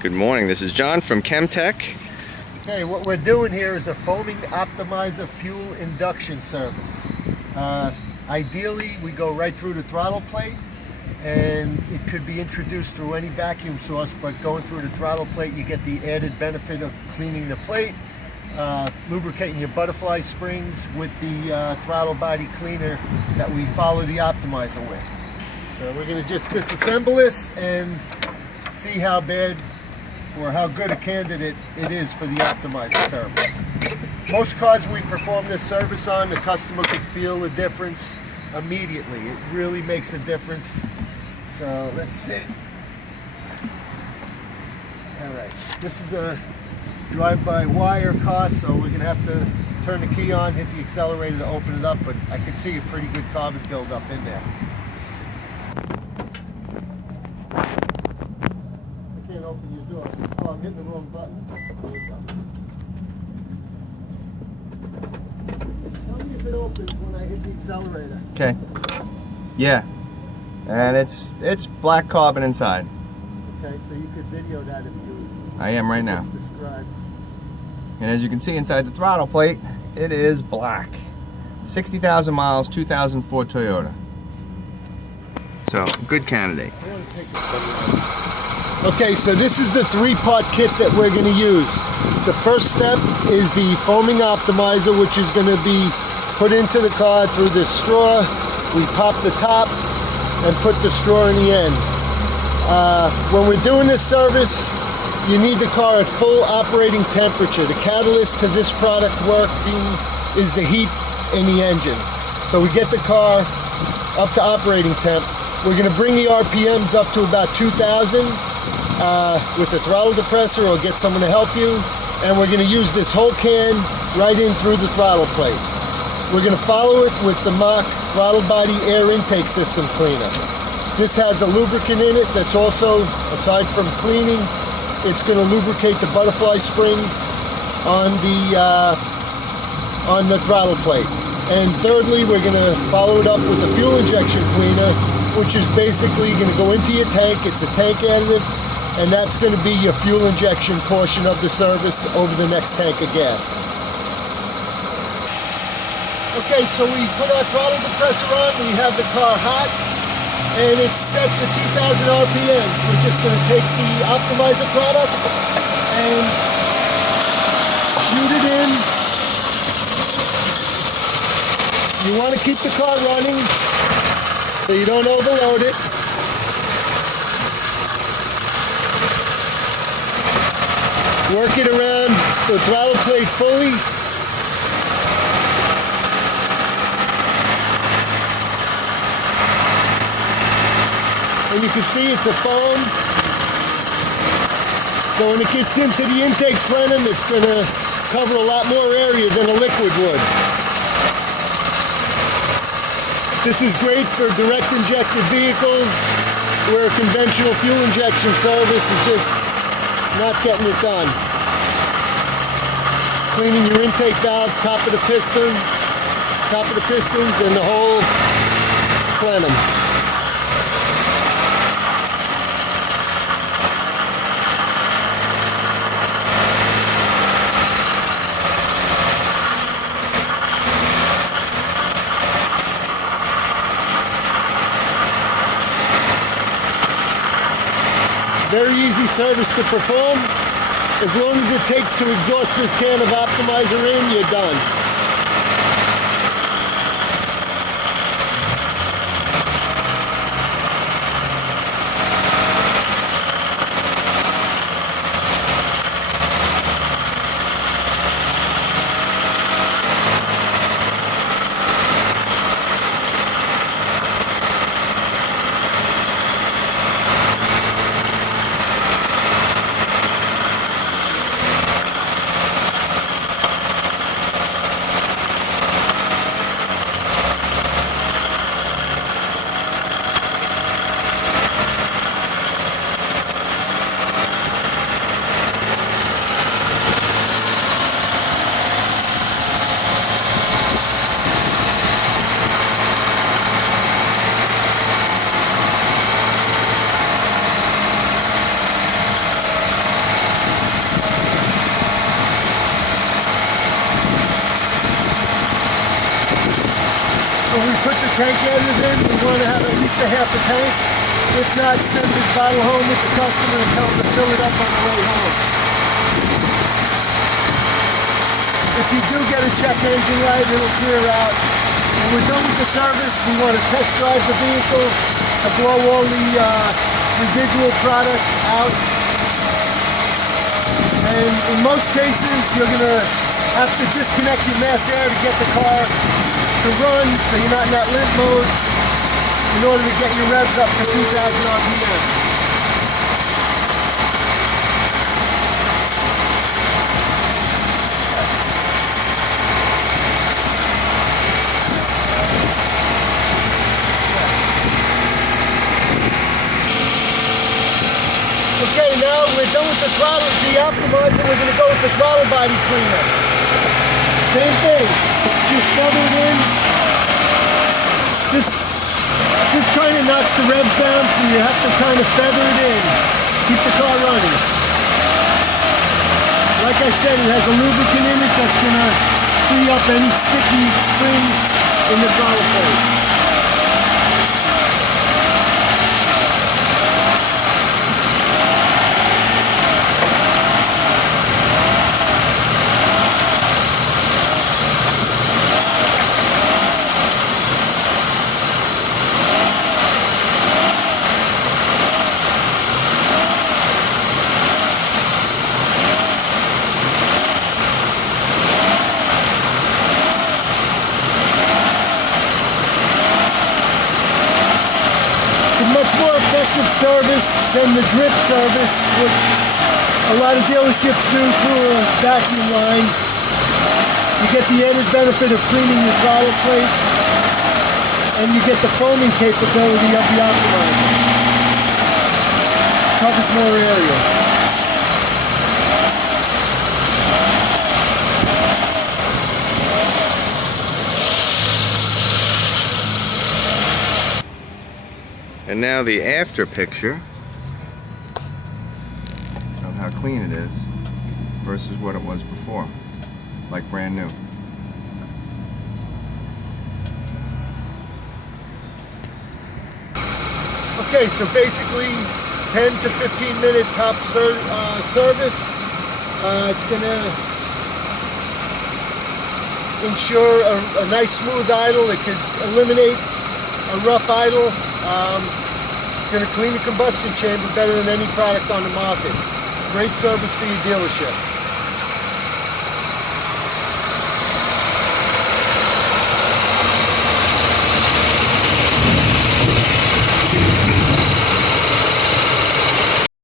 Good morning, this is John from Chem Tech. Okay, what we're doing here is a foaming optimizer fuel induction service. Ideally, we go right through the throttle plate, and it could be introduced through any vacuum source, but going through the throttle plate, you get the added benefit of cleaning the plate, lubricating your butterfly springs with the throttle body cleaner that we follow the optimizer with. So we're going to just disassemble this and see how bad or how good a candidate it is for the optimizer service. Most cars we perform this service on, the customer could feel the difference immediately. It really makes a difference. So let's see. All right, this is a drive-by-wire car, so we're gonna have to turn the key on, hit the accelerator to open it up, but I can see a pretty good carbon buildup in there. Open your door. Oh, I'm hitting the wrong button. There you go. Tell me if it opens when I hit the accelerator. Okay. Yeah. And it's black carbon inside. Okay, so you could video that if you I am right now. describe. And as you can see inside the throttle plate, it is black. 60,000 miles, 2004 Toyota. So, good candidate. Okay, so this is the three-part kit that we're going to use. The first step is the foaming optimizer, which is going to be put into the car through this straw. We pop the top and put the straw in the end. When we're doing this service, you need the car at full operating temperature. The catalyst to this product working is the heat in the engine. So we get the car up to operating temp. We're going to bring the RPMs up to about 2,000. With the throttle depressor, or get someone to help you, and we're going to use this whole can right in through the throttle plate. We're going to follow it with the MOC throttle body air intake system cleaner. This has a lubricant in it that's also, aside from cleaning, it's going to lubricate the butterfly springs on the throttle plate. And thirdly, we're going to follow it up with the fuel injection cleaner, which is basically going to go into your tank. It's a tank additive, and that's going to be your fuel injection portion of the service over the next tank of gas. Okay, so we put our throttle depressor on, we have the car hot, and it's set to 2,000 RPM. We're just going to take the optimizer product and shoot it in. You want to keep the car running so you don't overload it. Work it around the throttle plate fully. And you can see it's a foam. So when it gets into the intake plenum, it's going to cover a lot more area than a liquid would. This is great for direct injected vehicles where a conventional fuel injection service is just not getting it done. Cleaning your intake valves, top of the pistons, and the whole plenum. Very easy service to perform. As long as it takes to exhaust this can of optimizer in, you're done. tank additive in, we want to have at least a half a tank. If not, send this bottle home with the customer and tell them to fill it up on the way home. If you do get a check engine light, it'll clear out. When we're done with the service, we want to test drive the vehicle to blow all the residual product out. And in most cases, you're going to have to disconnect your mass air to get the car to run so you're not in that limp mode in order to get your revs up to 2,000 RPM. Okay, now we're done with the throttle, the optimizer, we're going to go with the throttle body cleaner. Same thing, just feather it in. This kind of knocks the revs down, so you have to kind of feather it in. Keep the car running. Like I said, it has a lubricant in it that's going to free up any sticky springs in the throttle plate. Much more effective service than the drip service, which a lot of dealerships do through a vacuum line. You get the added benefit of cleaning your throttle plate, and you get the foaming capability of the optimizer. Covers more area. And now the after picture of how clean it is versus what it was before, like brand new. Okay, so basically 10 to 15 minute top service. It's going to ensure a nice smooth idle. It could eliminate a rough idle. Going to clean the combustion chamber better than any product on the market. Great service for your dealership.